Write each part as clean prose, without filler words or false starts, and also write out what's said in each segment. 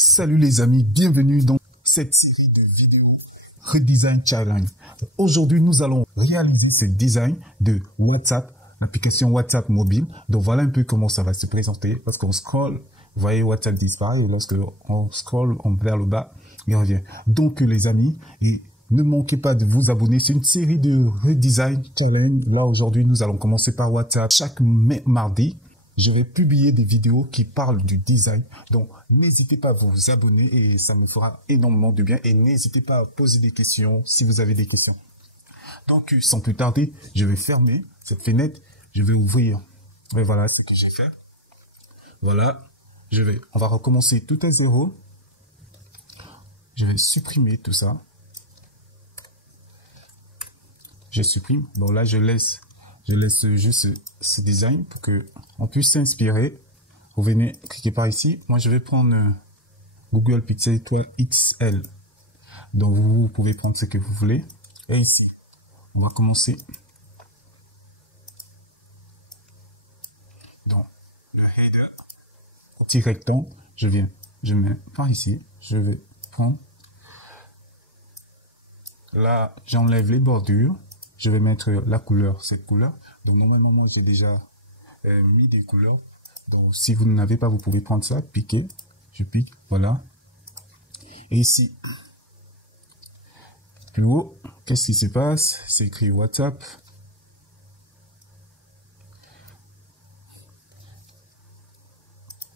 Salut les amis, bienvenue dans cette série de vidéos Redesign Challenge. Aujourd'hui, nous allons réaliser ce design de WhatsApp, l'application WhatsApp mobile. Donc voilà un peu comment ça va se présenter. Lorsqu'on scroll, vous voyez WhatsApp disparaît. Lorsque on scroll vers le bas, il revient. Donc les amis, ne manquez pas de vous abonner. C'est une série de Redesign Challenge. Là aujourd'hui, nous allons commencer par WhatsApp. Chaque mardi, je vais publier des vidéos qui parlent du design. Donc, n'hésitez pas à vous abonner et ça me fera énormément de bien. Et n'hésitez pas à poser des questions si vous avez des questions. Donc, sans plus tarder, je vais fermer cette fenêtre. Je vais ouvrir. Et voilà ce que j'ai fait. Voilà. On va recommencer tout à zéro. Je vais supprimer tout ça. Je supprime. Bon, là, je laisse juste ce design pour que on puisse s'inspirer. Vous venez cliquer par ici. Moi, je vais prendre Google Pixel Étoile XL. Donc, vous pouvez prendre ce que vous voulez. Et ici, on va commencer. Donc, le header, petit rectangle, je mets par ici. Je vais prendre. Là, j'enlève les bordures. Je vais mettre la couleur, cette couleur. Donc, normalement, moi, j'ai déjà mis des couleurs. Donc, si vous n'avez pas, vous pouvez prendre ça, piquer. Je pique, voilà. Et ici, plus haut, qu'est-ce qui se passe? C'est écrit WhatsApp.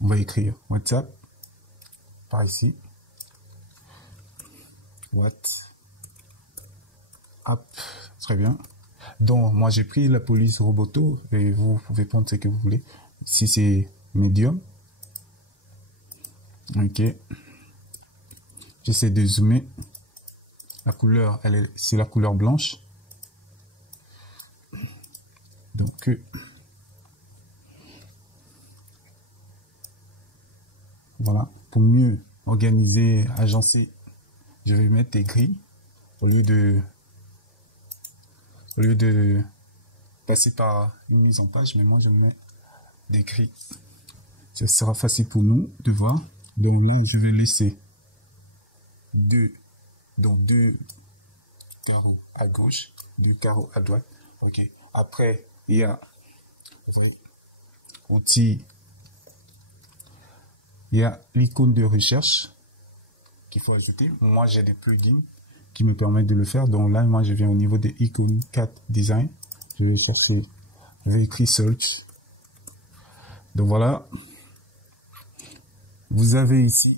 On va écrire WhatsApp par ici. WhatsApp. Très bien. Donc, moi, j'ai pris la police Roboto et vous pouvez prendre ce que vous voulez. Ici, c'est Medium. OK. J'essaie de zoomer. La couleur, c'est la couleur blanche. Donc, voilà. Pour mieux organiser, agencer, je vais mettre des grilles au lieu de passer par une mise en page, mais moi je mets des grilles. Ce sera facile pour nous de voir. Donc moi je vais laisser deux carreaux à gauche, deux carreaux à droite. Ok. Après il y a outil, il y a l'icône de recherche qu'il faut ajouter. Moi j'ai des plugins qui me permettent de le faire. Donc là, moi, je viens au niveau des icônes 4 design. Je vais chercher, je vais écrire search. Donc voilà. Vous avez ici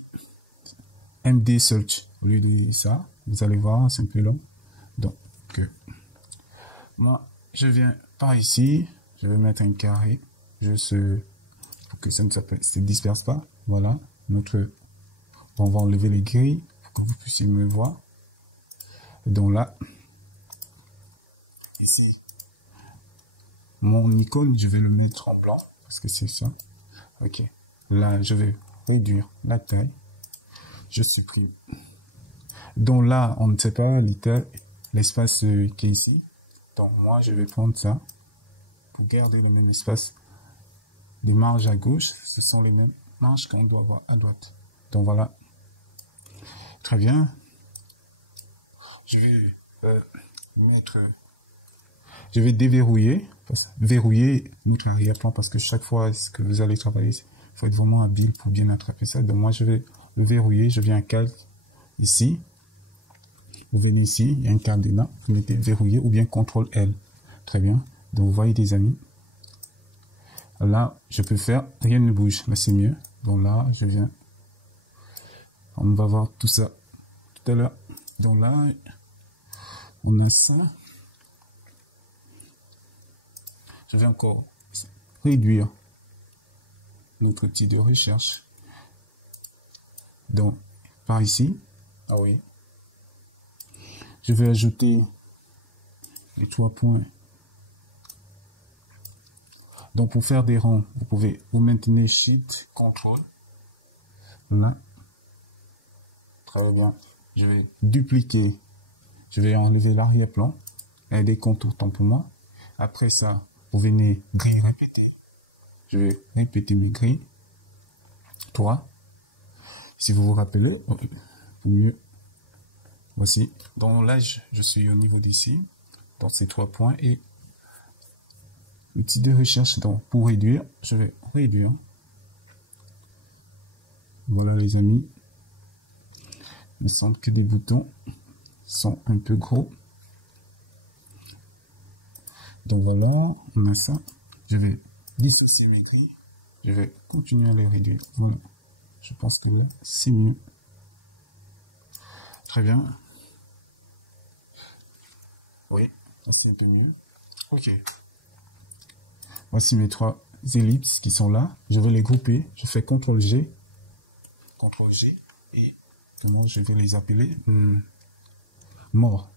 MD search. Au lieu de ça, vous allez voir, c'est un peu long. Donc, moi, je viens par ici. Je vais mettre un carré. Juste pour que ça ne se disperse pas. Voilà. On va enlever les grilles pour que vous puissiez me voir. Donc là, ici, mon icône, je vais le mettre en blanc parce que c'est ça. Ok. Là, je vais réduire la taille. Je supprime. Donc là, on ne sait pas l'espace qui est ici. Donc moi, je vais prendre ça pour garder le même espace. Les marges à gauche, ce sont les mêmes marges qu'on doit avoir à droite. Donc voilà. Très bien. Je vais déverrouiller, verrouiller notre arrière-plan parce que chaque fois que vous allez travailler, il faut être vraiment habile pour bien attraper ça. Donc moi, je vais le verrouiller. Je viens à calque ici. Vous venez ici, il y a un cadenas. Vous mettez verrouiller ou bien CTRL L. Très bien. Donc vous voyez des amis. Là, je peux faire, rien ne bouge. Là, c'est mieux. Donc là, je viens. On va voir tout ça tout à l'heure. Donc là, on a ça. Je vais encore réduire notre outil de recherche. Donc, par ici. Ah oui. Je vais ajouter les 3 points. Donc, pour faire des rangs, vous maintenez Shift, CTRL. Là. Très bien. Je vais dupliquer. Je vais enlever l'arrière-plan et des contours tant pour moi. Après ça, vous venez grille répéter. Je vais répéter mes grilles. 3. Si vous vous rappelez, mieux. Voici. Donc là, je suis au niveau d'ici, dans ces 3 points, et l'outil de recherche. Donc pour réduire, je vais réduire. Voilà les amis. Il me semble que les boutons sont un peu gros. Donc voilà, on a ça. Je vais lisser symétrie. Je vais continuer à les réduire. Voilà. Je pense que c'est mieux. Très bien. Oui, c'est un peu mieux. Ok. Voici mes 3 ellipses qui sont là. Je vais les grouper. Je fais CTRL-G. CTRL-G. Et maintenant, je vais les appeler mort.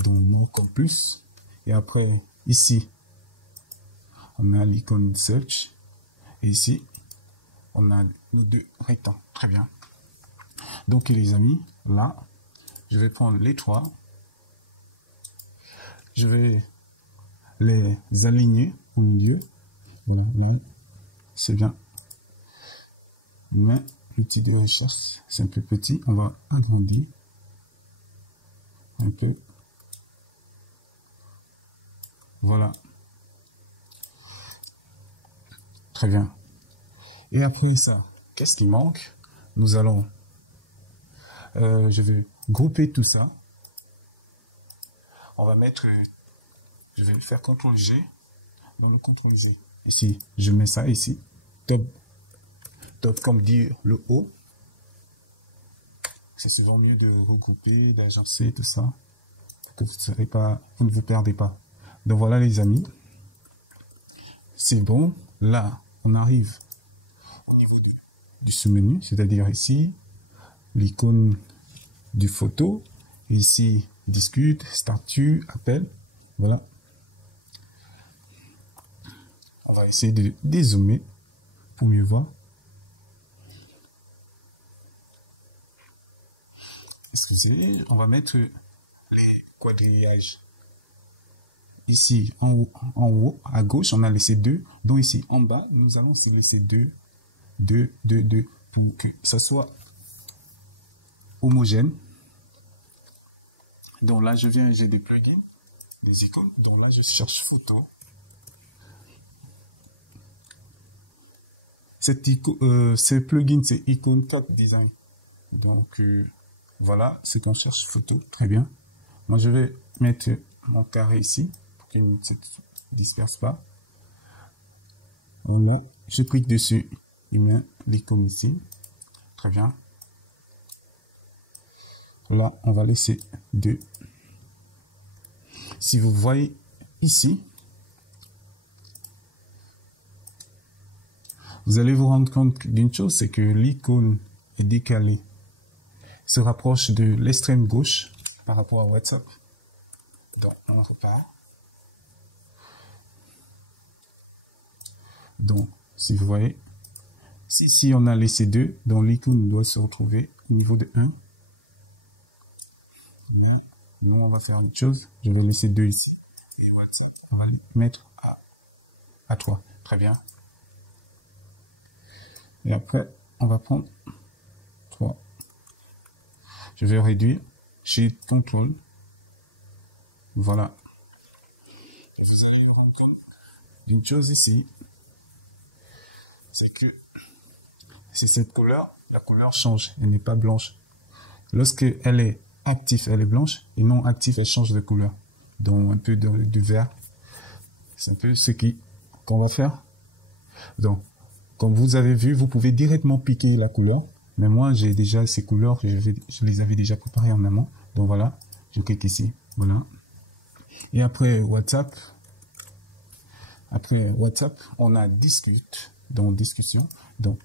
Donc, mort comme plus. Et après, ici, on a l'icône search. Et ici, on a nos 2 rectangles. Très bien. Donc, les amis, là, je vais prendre les 3. Je vais les aligner au milieu. Voilà, là, c'est bien. Mais l'outil de recherche, c'est un peu petit. On va agrandir un peu. Voilà. Très bien. Et après ça, qu'est-ce qui manque? Nous allons... je vais grouper tout ça. On va mettre... je vais faire CTRL-G dans le CTRL-Z. Ici, je mets ça ici. Top comme dire le haut. C'est souvent mieux de regrouper, d'agencer, tout ça. Que vous ne vous perdez pas. Donc voilà les amis. C'est bon. Là, on arrive au niveau du sous-menu, c'est-à-dire ici, l'icône du photo. Ici, discute, statut, appel. Voilà. On va essayer de dézoomer pour mieux voir. Excusez, on va mettre les quadrillages. Ici, en haut, à gauche, on a laissé 2. Donc ici, en bas, nous allons se laisser 2, 2, 2, 2, pour que ça soit homogène. Donc là, j'ai des plugins, des icônes. Donc là, je cherche photo. Ce plugin, c'est Icon Cut Design. Donc, voilà, ce qu'on cherche, photo. Très bien. Moi, je vais mettre mon carré ici pour qu'il ne se disperse pas. Voilà, je clique dessus. Il met l'icône ici. Très bien. Là, on va laisser 2. Si vous voyez ici, vous allez vous rendre compte d'une chose, c'est que l'icône est décalée, se rapproche de l'extrême gauche par rapport à WhatsApp. Donc, on repart. Donc, si vous voyez, si on a laissé 2, donc l'icône doit se retrouver au niveau de 1. Là, nous, on va faire une chose. Je vais laisser 2 ici. On va mettre à 3. Très bien. Et après, on va prendre 3. Je vais réduire. Shift Control. Voilà. Vous allez vous rendre compte d'une chose ici. C'est que c'est cette couleur. La couleur change. Elle n'est pas blanche. Lorsque elle est active, elle est blanche. Et non active, elle change de couleur. Donc, un peu de vert. C'est un peu ce qu'on va faire. Donc, comme vous avez vu, vous pouvez directement piquer la couleur. Mais moi, j'ai déjà ces couleurs, je les avais déjà préparées en amont. Donc voilà, je clique ici. Voilà. Et après WhatsApp, on a discute, donc discussion. Donc,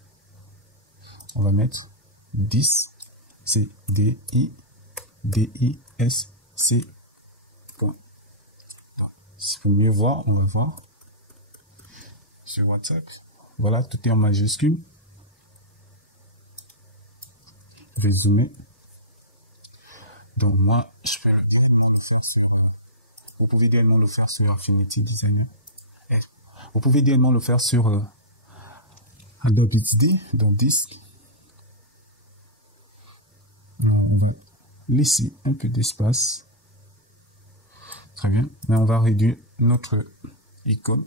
on va mettre 10, c'est D-I-S-C. Si pour mieux voir, on va voir sur WhatsApp. Voilà, tout est en majuscule. Je vais zoomer. Donc moi, je peux vous pouvez également le faire sur Affinity Designer. Vous pouvez également le faire sur Adobe XD, donc disque. Alors, on va laisser un peu d'espace. Très bien. Mais on va réduire notre icône.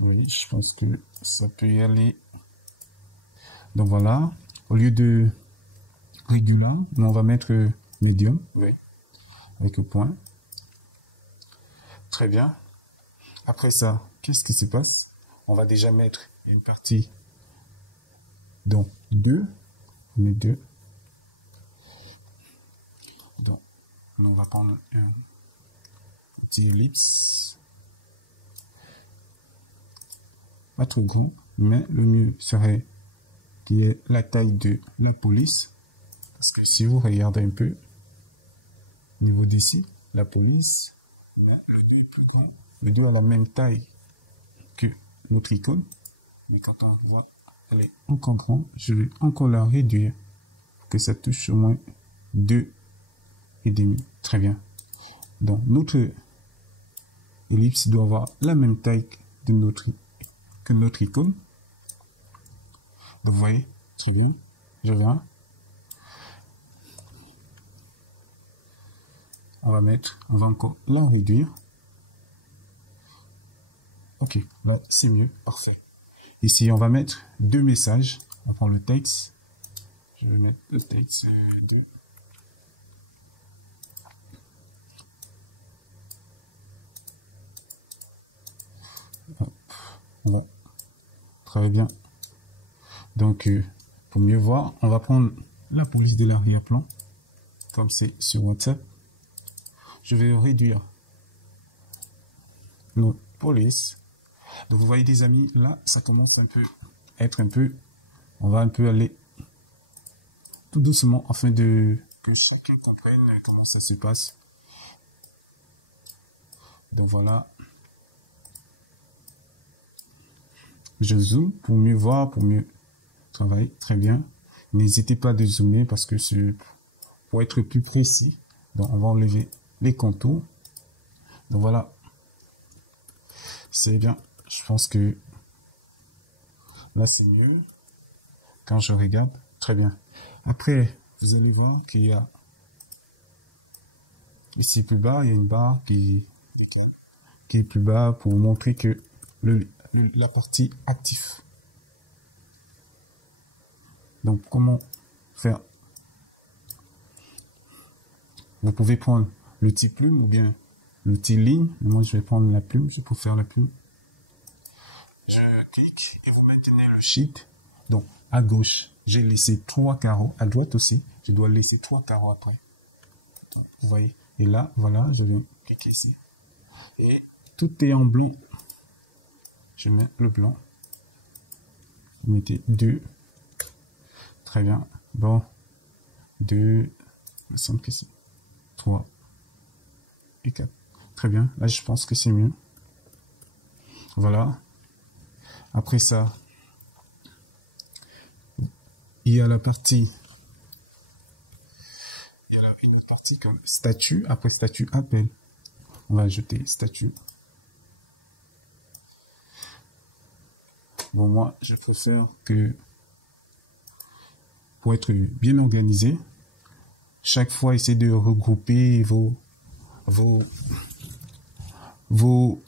Oui, je pense que ça peut y aller. Donc voilà, au lieu de régular, on va mettre medium, oui, avec le point. Très bien. Après ça, qu'est-ce qui se passe? On va déjà mettre une partie. Donc 2, on met 2. Donc on va prendre un petit ellipse. Pas trop grand, mais le mieux serait qu'il y ait la taille de la police. Parce que si vous regardez un peu au niveau d'ici, la police, le dos a la même taille que notre icône. Mais quand on voit elle est encore grande, je vais encore la réduire pour que ça touche au moins 2,5. Très bien. Donc notre ellipse doit avoir la même taille que notre icône. Donc vous voyez, très bien. Je viens. On va encore la réduire. Ok, là c'est mieux, parfait. Ici, on va mettre 2 messages. On va prendre le texte. Je vais mettre le texte 2. Bon, très bien. Donc, pour mieux voir, on va prendre la police de l'arrière-plan, comme c'est sur WhatsApp. Je vais réduire notre police. Donc, vous voyez, des amis, là, ça commence un peu à être un peu. On va un peu aller tout doucement afin que chacun comprenne comment ça se passe. Donc, voilà. Je zoome pour mieux voir, pour mieux travailler. Très bien. N'hésitez pas de zoomer parce que c'est pour être plus précis. Donc, on va enlever les contours. Donc, voilà. C'est bien. Je pense que là, c'est mieux. Quand je regarde, très bien. Après, vous allez voir qu'il y a ici plus bas, il y a une barre qui est plus bas pour vous montrer que la partie actif. Donc, comment faire? Vous pouvez prendre l'outil plume ou bien l'outil ligne. Moi, je vais prendre la plume, c'est pour faire la plume. Je clique et vous maintenez le shift. Donc, à gauche, j'ai laissé 3 carreaux. À droite aussi, je dois laisser 3 carreaux après. Donc, vous voyez. Et là, voilà, je vais cliquer ici. Et tout est en blanc. Je mets le blanc. Vous mettez 2. Très bien. Bon. 2. Il me semble que c'est 3 et 4. Très bien. Là, je pense que c'est mieux. Voilà. Après ça, il y a la partie. Il y a une autre partie comme statut. Après statut, appel. On va ajouter statut. Bon, moi, je préfère que, pour être bien organisé, chaque fois, essayez de regrouper vos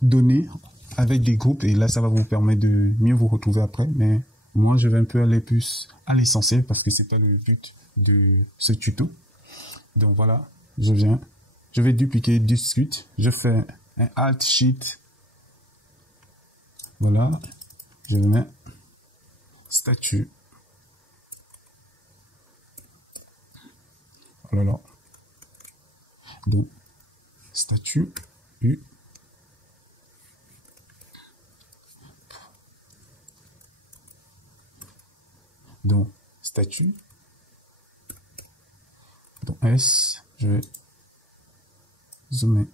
données avec des groupes. Et là, ça va vous permettre de mieux vous retrouver après. Mais moi, je vais un peu aller plus à l'essentiel parce que c'est pas le but de ce tuto. Donc voilà, je vais dupliquer discute. Je fais un Alt Shift. Voilà. Je mets statut. Oh là là. Donc, statut U. Donc, statut. Donc, S. Je vais zoomer.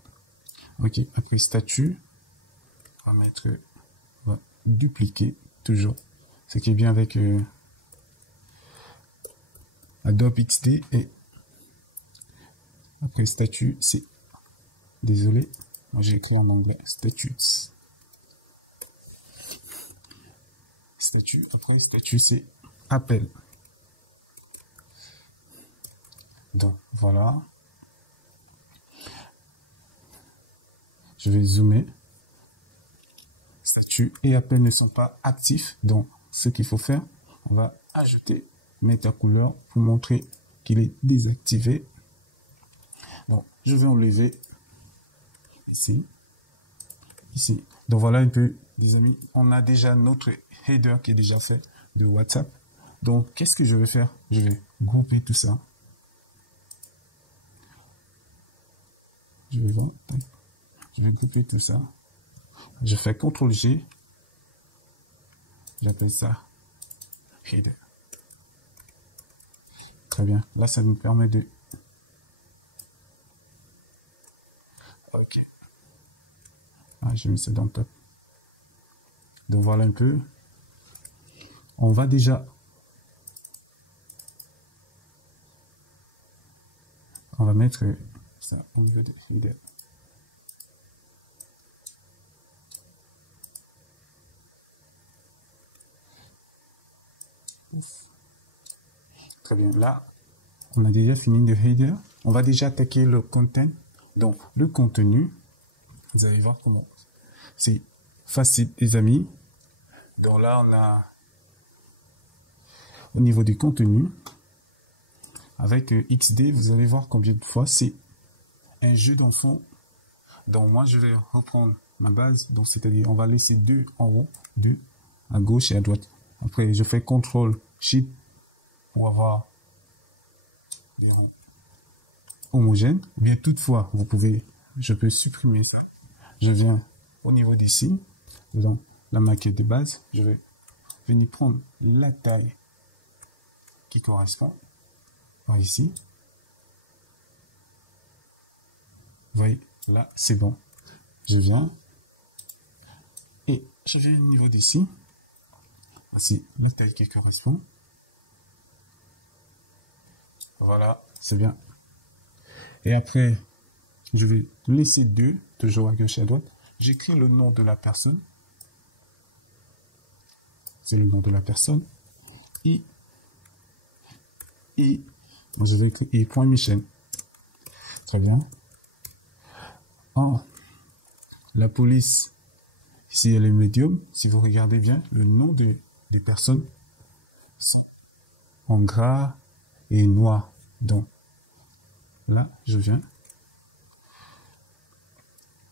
Ok, après statut. On va mettre. On va dupliquer toujours. Ce qui est bien avec Adobe XD et après statut, c'est désolé, moi j'ai écrit en anglais statutes. statut. Après, statut, c'est appel. Donc, voilà. Je vais zoomer. Statut et appel ne sont pas actifs. Donc, ce qu'il faut faire, on va ajouter, mettre la couleur pour montrer qu'il est désactivé. Donc, je vais enlever ici. Ici. Donc, voilà un peu, les amis. On a déjà notre header qui est déjà fait de WhatsApp. Donc, qu'est-ce que je vais faire? Je vais grouper tout ça. Je vais voir. Je vais grouper tout ça. Je fais CTRL-G. J'appelle ça header. Très bien. Là, ça nous permet de... Ok. Ah, j'ai mis ça dans le top. Donc, voilà un peu. On va déjà... On va mettre ça au niveau de header. Très bien. Là, on a déjà fini de header. On va déjà attaquer le content. Donc, le contenu, vous allez voir comment c'est facile, les amis. Donc là, on a au niveau du contenu, avec XD, vous allez voir combien de fois c'est un jeu d'enfant. Donc moi, je vais reprendre ma base. Donc, c'est-à-dire, on va laisser 2 en haut, 2 à gauche et à droite. Après, je fais CTRL-SHIFT pour avoir des rangs homogènes. Ou bien toutefois, je peux supprimer ça. Je viens au niveau d'ici, dans la maquette de base, je vais venir prendre la taille qui correspond. Voilà, ici. Vous voyez, là, c'est bon. Je viens et je viens au niveau d'ici. Voici la taille qui correspond. Voilà, c'est bien. Et après, je vais laisser 2, toujours à gauche et à droite. J'écris le nom de la personne. C'est le nom de la personne. Et je vais écrire i.michel. Très bien. La police, ici elle est médium. Si vous regardez bien, le nom des personnes sont en gras et noir. Donc, là, je viens.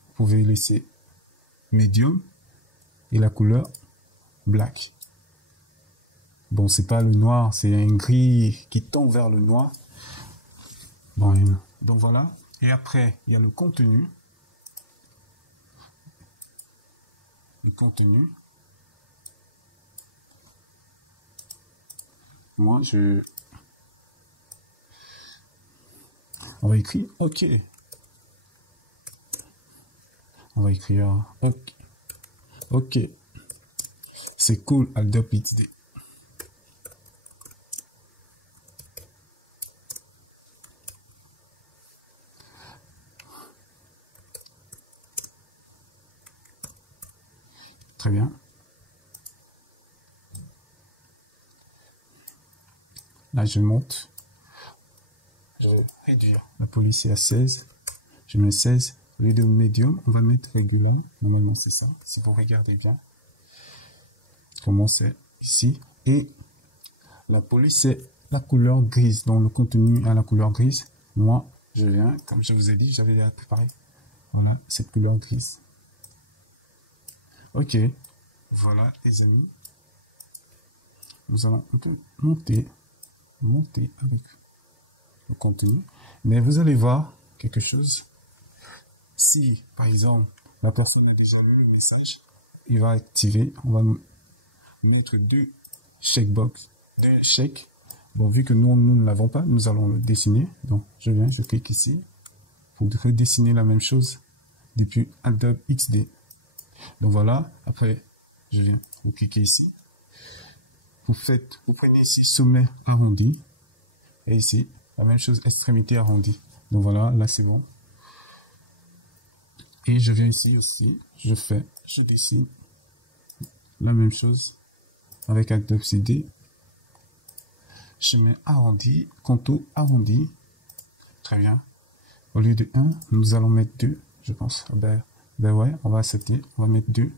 Vous pouvez laisser médium et la couleur black. Bon, c'est pas le noir, c'est un gris qui tend vers le noir. Bon, donc voilà. Et après, il y a le contenu. Le contenu. Moi, on va écrire OK. On va écrire OK. OK. C'est cool, Adobe XD. Très bien. Là, je monte. Je vais réduire. La police est à 16. Je mets 16. Au lieu de médium, on va mettre régulier. Normalement, c'est ça. Si vous regardez bien. Comment c'est ici. Et la police, c'est la couleur grise. Donc, le contenu à la couleur grise. Moi, je viens, comme je vous ai dit, j'avais déjà préparé. Voilà, cette couleur grise. Ok. Voilà, les amis. Nous allons un peu monter avec le contenu. Mais vous allez voir quelque chose. Si, par exemple, la personne a déjà lu le message, il va activer, on va mettre 2 checkbox, 2 chèques. Bon, vu que nous ne l'avons pas, nous allons le dessiner. Donc, je clique ici pour redessiner la même chose depuis Adobe XD. Donc voilà, après, je viens, vous cliquez ici. Vous prenez ici sommet arrondi et ici, la même chose, extrémité arrondie. Donc voilà, là c'est bon. Et je viens ici aussi, je dessine la même chose avec Adobe CD. Je mets arrondi, contour arrondi. Très bien. Au lieu de 1, nous allons mettre 2, je pense. Ben ouais, on va accepter. On va mettre 2.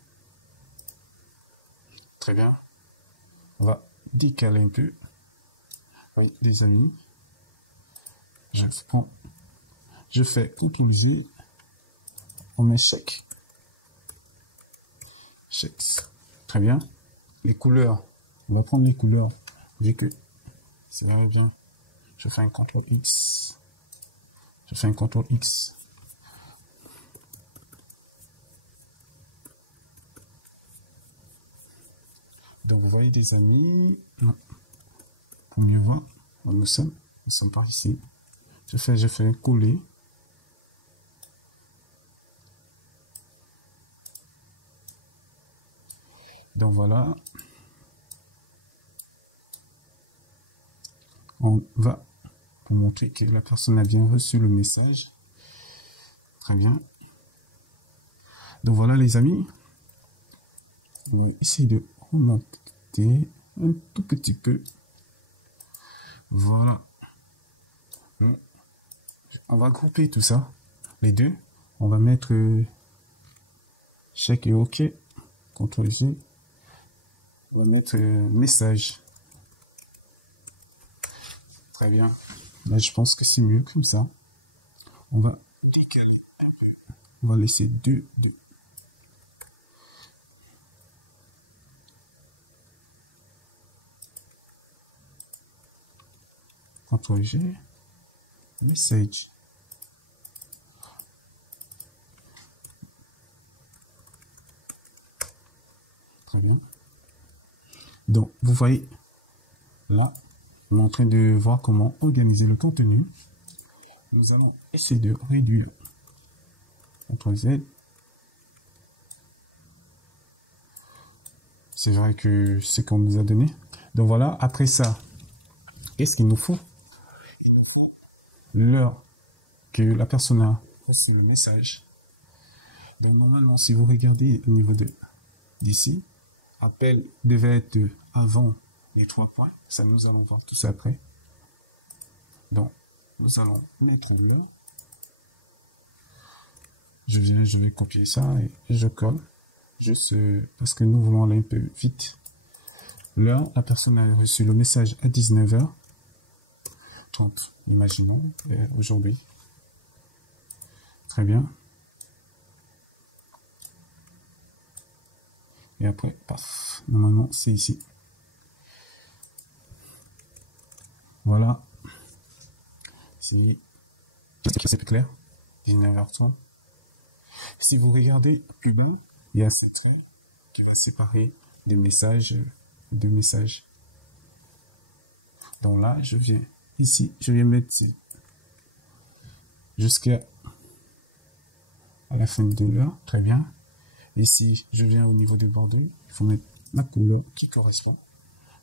Très bien. On va décaler un peu. Oui, les amis. Je fais CTRL-G. On met chèque. Chèque. Très bien. Les couleurs. On va prendre les couleurs. Vu que c'est vraiment bien. Je fais un CTRL-X. Je fais un CTRL-X. Donc, vous voyez, des amis. Non. Pour mieux voir, nous sommes par ici. Je fais un coller. Donc, voilà. On va pour montrer que la personne a bien reçu le message. Très bien. Donc voilà les amis. On va essayer de remonter un tout petit peu. Voilà. On va grouper tout ça. Les deux. On va mettre chèque et OK. CTRL-C. On va mettre message. Très bien. Là, je pense que c'est mieux comme ça. On va décaler un peu. On va laisser 2. CTRL-G. Message. Très bien. Donc, vous voyez, là, on est en train de voir comment organiser le contenu. Nous allons essayer de réduire. CTRL-Z. C'est vrai que c'est ce qu'on nous a donné. Donc voilà, après ça, qu'est-ce qu'il nous faut? Il nous faut l'heure que la personne a reçu le message. Donc normalement, si vous regardez au niveau d'ici, appel devait être avant les 3 points. Ça, nous allons voir tout ça après. Donc, nous allons mettre là. Je vais copier ça et je colle. Juste parce que nous voulons aller un peu vite. Là, la personne a reçu le message à 19h30, imaginons, aujourd'hui. Très bien. Et après, paf, normalement, c'est ici. Voilà. C'est plus clair. 19h30. Si vous regardez plus bas, il y a cette trait qui va séparer des messages. Donc là, je viens ici, je viens mettre jusqu'à la fin de l'heure. Très bien. Ici, je viens au niveau du bordeaux. Il faut mettre la couleur qui correspond.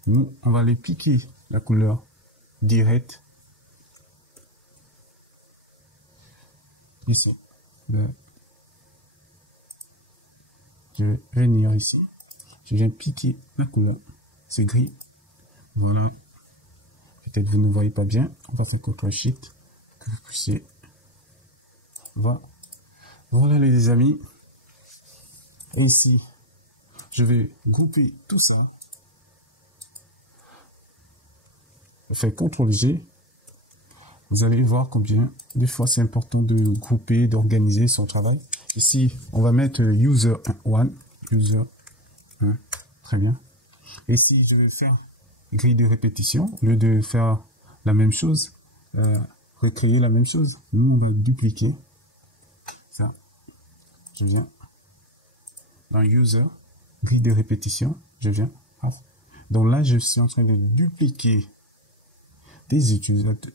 Nous, on va aller piquer la couleur directe. Ici. Je vais venir ici. Je viens piquer la couleur. C'est gris. Voilà. Peut-être vous ne voyez pas bien. On va faire CTRL-SHIFT. Que vous puissiez voir. Voilà les amis. Et ici, je vais grouper tout ça. Je fais CTRL-G. Vous allez voir combien des fois c'est important de grouper, d'organiser son travail. Ici, on va mettre user 1, user 1, très bien. Et si je veux faire grille de répétition, au lieu de faire la même chose, recréer la même chose, nous on va dupliquer ça. Je viens dans user, grille de répétition, je viens. Donc là, je suis en train de dupliquer des utilisateurs,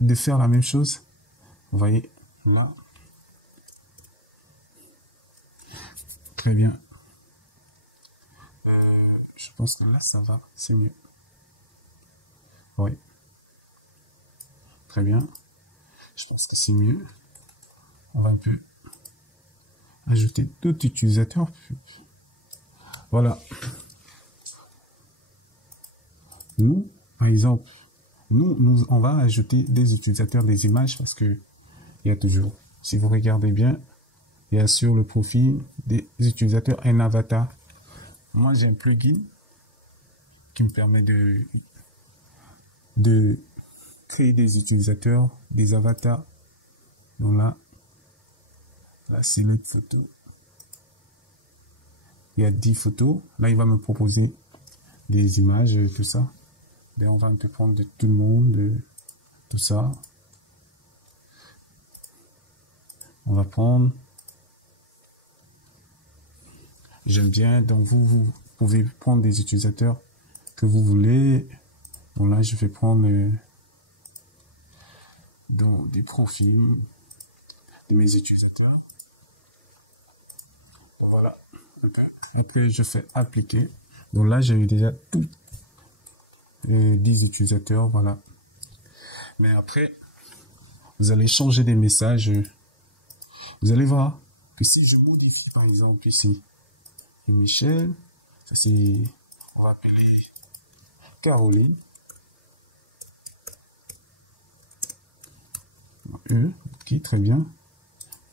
de faire la même chose. Vous voyez là. Très bien. Je pense que là, ça va, c'est mieux. Oui. Très bien. Je pense que c'est mieux. On va un peu ajouter d'autres utilisateurs. Voilà. Nous, par exemple, on va ajouter des utilisateurs, des images, parce que il y a toujours, si vous regardez bien, il y a sur le profil des utilisateurs un avatar. Moi, j'ai un plugin qui me permet de créer des utilisateurs, des avatars. Donc là, c'est notre photo. Il y a 10 photos. Là, il va me proposer des images, tout ça. Ben, on va un peu prendre de tout le monde, de tout ça. On va prendre. J'aime bien. Donc, vous pouvez prendre des utilisateurs que vous voulez. Donc là, je vais prendre donc, des profils de mes utilisateurs. Donc, voilà. Après, je fais appliquer. Donc là, j'ai eu déjà tout 10 utilisateurs, voilà. Mais après, vous allez changer des messages. Vous allez voir que si je modifie, par exemple, ici, et Michel, ça c'est, on va appeler Caroline. Ok, très bien.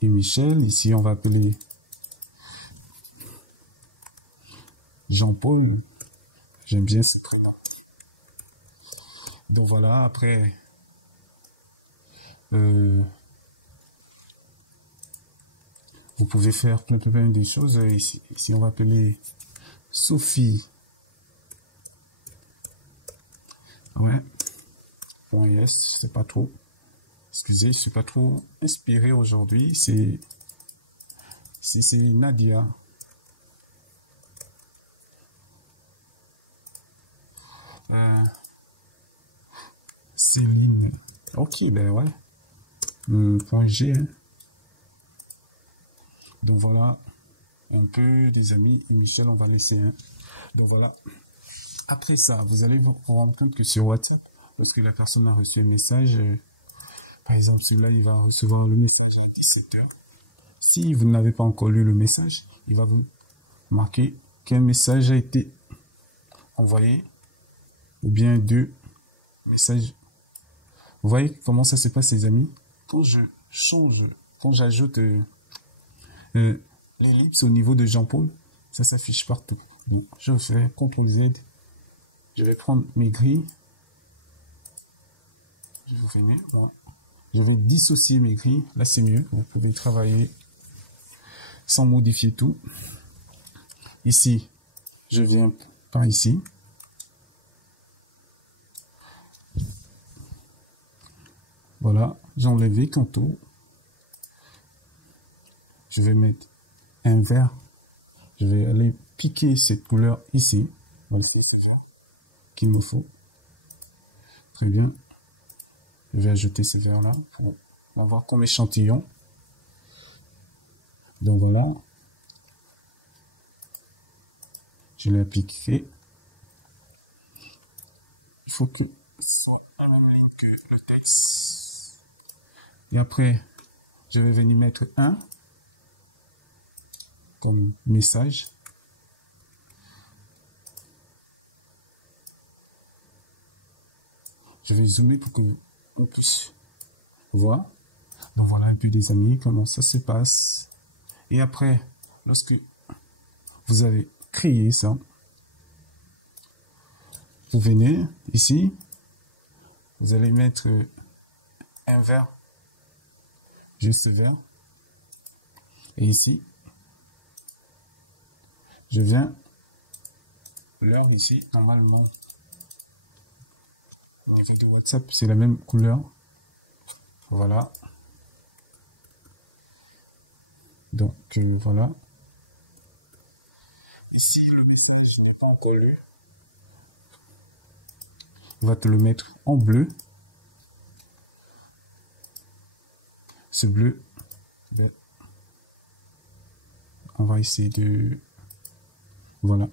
Et Michel, ici, on va appeler Jean-Paul. J'aime bien ce prénom. Donc voilà, après, vous pouvez faire plein de choses. Ici, on va appeler Sophie. Ouais. Point yes, c'est pas trop. Excusez, je suis pas trop inspiré aujourd'hui. C'est Nadia. Céline. Ok, ben ouais. Point G. Hein. Donc voilà. Un peu des amis. Et Michel, on va laisser un. Donc voilà. Après ça, vous allez vous rendre compte que sur WhatsApp, lorsque la personne a reçu un message, par exemple, celui-là, il va recevoir le message à 17 h. Si vous n'avez pas encore lu le message, il va vous marquer qu'un message a été envoyé ou bien 2 messages. Vous voyez comment ça se passe, les amis? Quand je change, quand j'ajoute l'ellipse au niveau de Jean-Paul, ça s'affiche partout. Je fais CTRL Z. Je vais prendre mes grilles. Je vais venir. Bon. Je vais dissocier mes grilles. Là, c'est mieux. Vous pouvez travailler sans modifier tout. Ici, je viens par ici. Voilà, j'ai enlevé contour. Je vais mettre un vert. Je vais aller piquer cette couleur ici. Voilà, c'est ça qu'il me faut. Très bien. Je vais ajouter ce vert là pour avoir comme échantillon. Donc voilà. Je l'ai appliqué. Il faut que ça ait la même ligne que le texte. Et après, je vais venir mettre 1 comme message. Je vais zoomer pour que on puisse voir. Donc voilà un peu des amis, comment ça se passe. Et après, lorsque vous avez créé ça, vous venez ici, vous allez mettre un vert, juste vert. Et ici, je viens l'heure ici, normalement. Avec du WhatsApp, c'est la même couleur. Voilà. Donc voilà. Si le message n'est pas encore lu, on va te le mettre en bleu. Ce bleu, ben, on va essayer de... Voilà.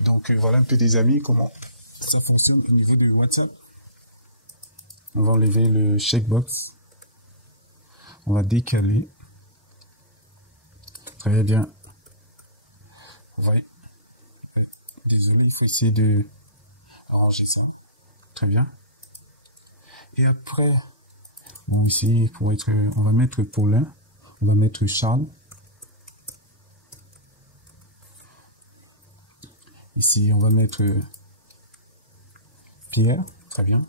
Donc voilà un peu des amis comment ça fonctionne au niveau de WhatsApp. On va enlever le checkbox. On va décaler. Très bien. Vous voyez, Désolé, il faut essayer de arranger ça. Très bien. Et après, bon, ici, pour être, on va mettre Paulin, on va mettre Charles. Ici, on va mettre Pierre. Très bien.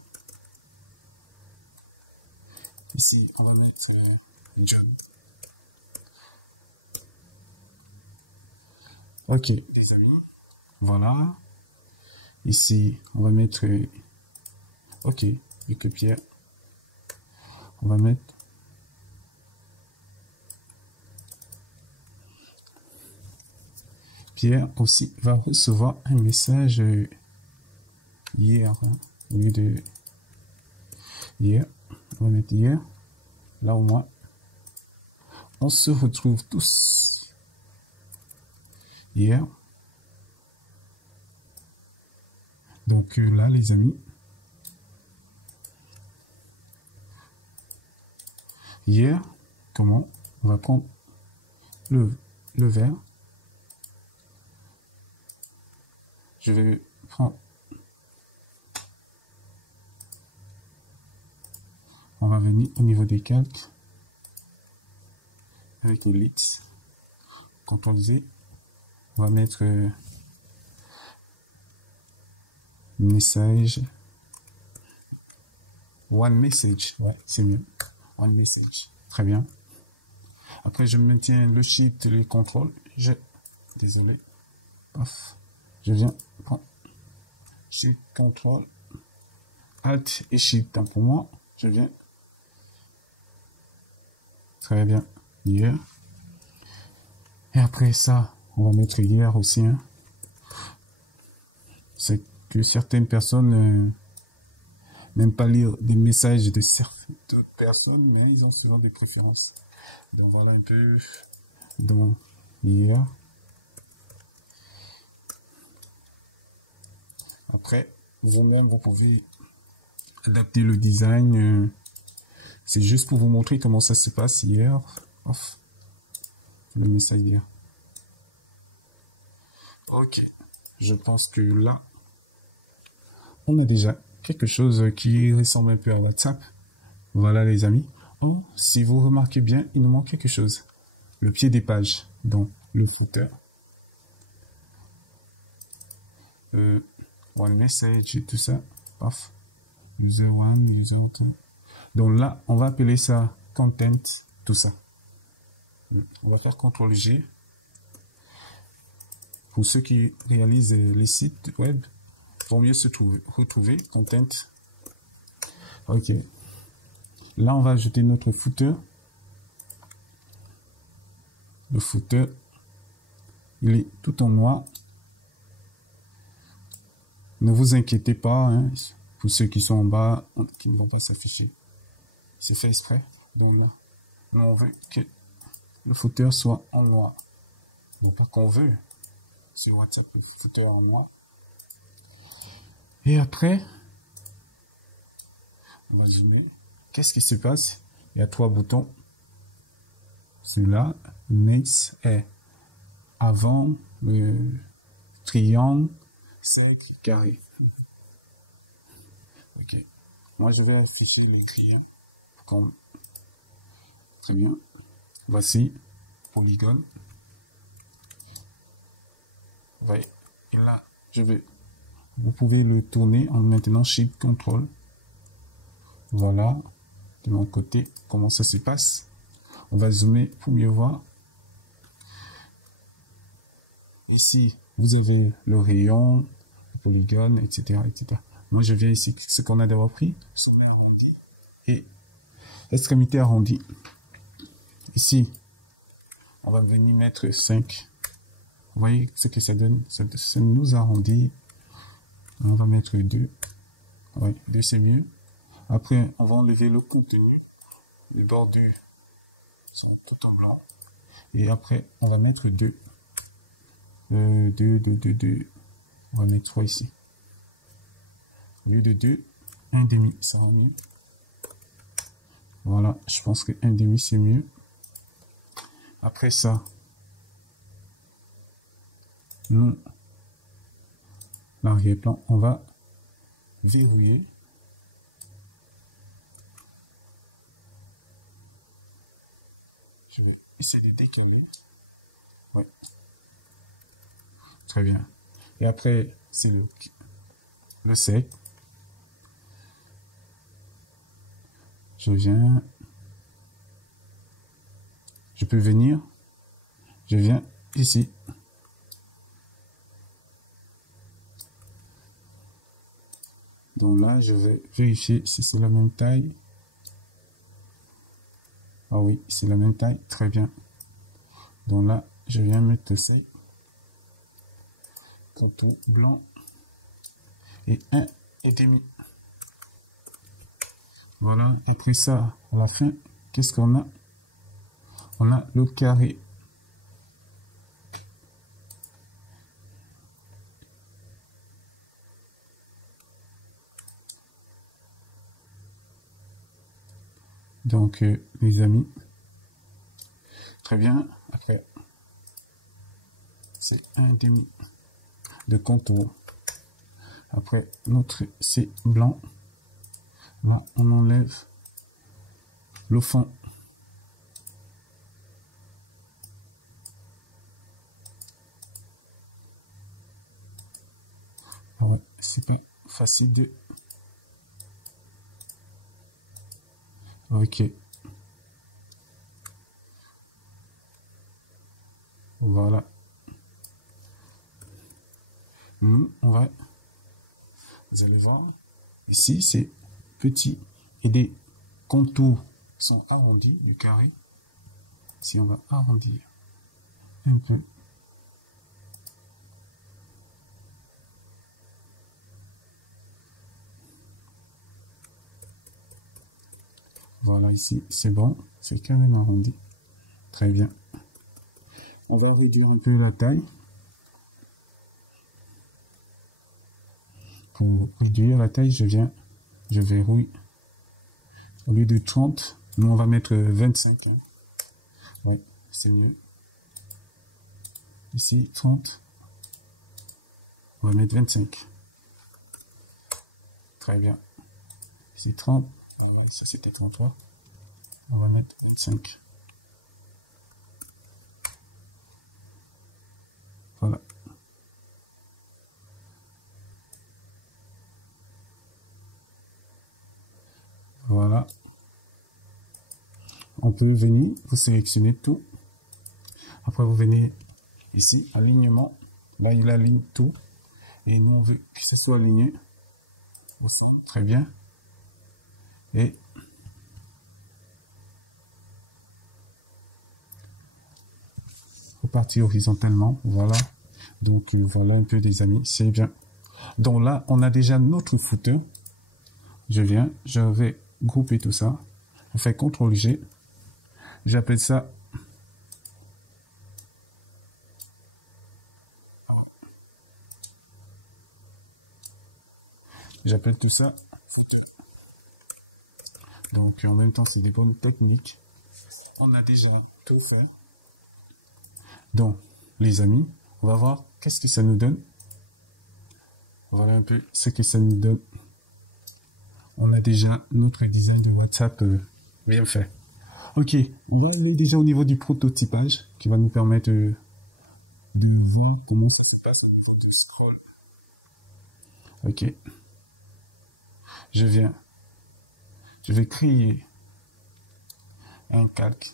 Ici, on va mettre John. Ok, les amis. Voilà. Ici, on va mettre... ok, et que Pierre. On va mettre... Pierre aussi va recevoir un message hier. Hein, au lieu de... hier. On va mettre hier. Là, au moins, on se retrouve tous. Hier. Donc là, les amis, hier, comment on va prendre le verre. Je vais prendre, on va venir au niveau des calques avec le lit. CTRL Z, on va mettre message, one message, ouais, c'est mieux, one message, très bien. Après, je maintiens le shift, le contrôle, désolé, paf, je viens prendre shift, contrôle, alt et shift, hein, pour moi, je viens, très bien, hier, et après ça, on va mettre hier aussi, hein. C'est que certaines personnes n'aiment pas lire des messages de certaines personnes, mais ils ont souvent des préférences. Donc voilà un peu dans hier. Après, vous-même, vous pouvez adapter le design. C'est juste pour vous montrer comment ça se passe hier. Off. Le message d'hier. Ok. Je pense que là, on a déjà quelque chose qui ressemble un peu à WhatsApp. Voilà les amis. Oh, si vous remarquez bien, il nous manque quelque chose. Le pied des pages, donc le footer. One message et tout ça. Paf. User one, user two. Donc là, on va appeler ça content, tout ça. On va faire CTRL G. Pour ceux qui réalisent les sites web, pour mieux se retrouver, content. Ok. Là, on va ajouter notre footer. Le footer, il est tout en noir. Ne vous inquiétez pas, hein, pour ceux qui sont en bas, qui ne vont pas s'afficher. C'est fait exprès. Donc là, nous, on veut que le footer soit en noir. Donc pas qu'on veut. Sur WhatsApp, le footer en noir. Et après, on va zoomer. Qu'est-ce qui se passe? Il y a 3 boutons. Celui-là, next est avant le triangle, cercle, carré. Ok. Moi, je vais afficher le triangle. Comme... Très bien. Voici polygone. Ouais. Et là, vous pouvez le tourner en maintenant Shift Control. Voilà. De mon côté, comment ça se passe. On va zoomer pour mieux voir. Ici, vous avez le rayon, le polygone, etc., etc. Moi, je viens ici, ce qu'on a d'abord pris, sommet arrondi et extrémité arrondie. Ici, on va venir mettre 5. Vous voyez ce que ça donne? Ça nous arrondit. On va mettre 2. Ouais, 2 c'est mieux. Après, on va enlever le contenu. Les bordures sont tout en blanc. Et après, on va mettre 2. 2. On va mettre 3 ici. Au lieu de 2, 1,5, ça va mieux. Voilà, je pense que 1,5 c'est mieux. Après ça, nous, l'arrière-plan. On va verrouiller. Je vais essayer de décaler. Oui. Très bien. Et après, c'est le sec. Je viens. Je peux venir. Je viens ici. Donc là, je vais vérifier si c'est la même taille. Ah oui, c'est la même taille. Très bien. Donc là, je viens mettre ça. Contour blanc. Et 1,5. Voilà. Après ça, à la fin, qu'est-ce qu'on a? On a le carré. Donc, les amis, très bien. Après, c'est 1,5 de contour. Après, notre c'est blanc. Là, on enlève le fond. Ah ouais, c'est pas facile de... Ok. Voilà. On va... Vous allez voir. Ici, c'est petit. Et des contours sont arrondis du carré. Si on va arrondir un peu. Voilà, ici, c'est bon. C'est carrément arrondi. Très bien. On va réduire un peu la taille. Pour réduire la taille, je verrouille. Au lieu de 30, nous on va mettre 25. Hein. Oui, c'est mieux. Ici, 30. On va mettre 25. Très bien. Ici, 30. Ça, c'était 33. On va mettre 25. Voilà. Voilà. On peut venir, vous sélectionnez tout. Après, vous venez ici, alignement. Là, il aligne tout. Et nous, on veut que ce soit aligné au centre. Très bien. Et repartir horizontalement. Voilà. Donc, voilà un peu des amis. C'est bien. Donc là, on a déjà notre footer. Je viens, je vais grouper tout ça. On fait CTRL G. J'appelle ça tout ça footer. Donc en même temps, c'est des bonnes techniques. On a déjà tout fait. Donc, les amis, on va voir qu'est-ce que ça nous donne. Voilà un peu ce que ça nous donne. On a déjà notre design de WhatsApp bien fait. Ok, on va aller déjà au niveau du prototypage qui va nous permettre de voir comment ça se passe au niveau du scroll. Ok. Je vais créer un calque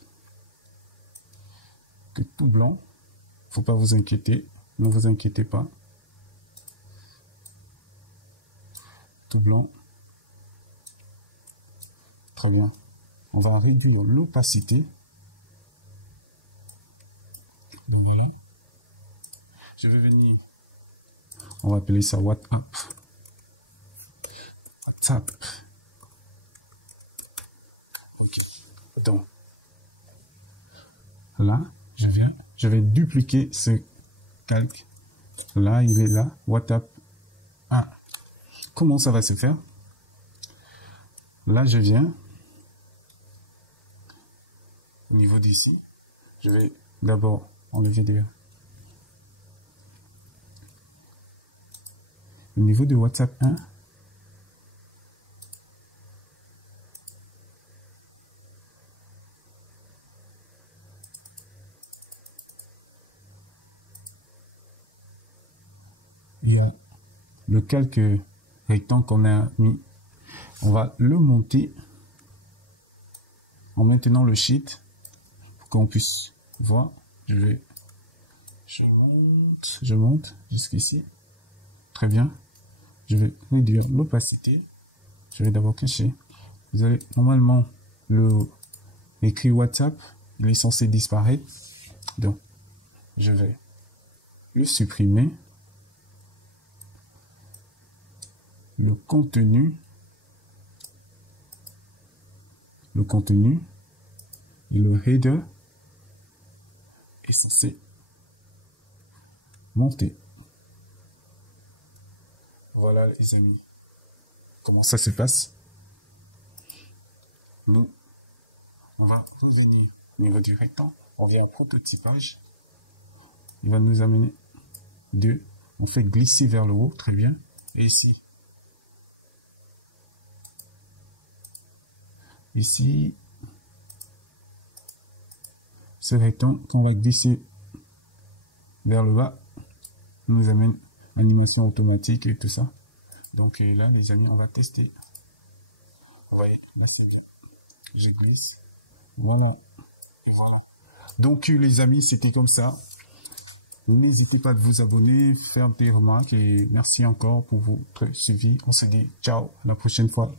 que tout blanc. Faut pas vous inquiéter, ne vous inquiétez pas. Tout blanc. Très bien. On va réduire l'opacité. Je vais venir. On va appeler ça WhatsApp. WhatsApp. Ok. Donc, là, je vais dupliquer ce calque. Là, il est là. WhatsApp 1. Comment ça va se faire? Là, je viens. Au niveau d'ici, je vais d'abord enlever des... au niveau de WhatsApp 1, il y a le calque rectangle qu'on a mis. On va le monter en maintenant le sheet pour qu'on puisse voir. Je monte jusqu'ici. Très bien. Je vais réduire l'opacité. Je vais d'abord cacher. Vous allez normalement l'écrit WhatsApp, il est censé disparaître. Donc, je vais le supprimer. Le contenu, et le header est censé monter. Voilà les amis, comment ça se passe. Nous, on va revenir au niveau du rectangle, on vient au prototypage, il va nous amener on fait glisser vers le haut, très bien, et ici, ce rectangle qu'on va glisser vers le bas nous amène animation automatique et tout ça. Donc là les amis, on va tester. Vous voyez, là c'est dit, je glisse, voilà. Donc les amis, c'était comme ça. N'hésitez pas à vous abonner, faire des remarques et merci encore pour votre suivi. On se dit ciao, à la prochaine fois.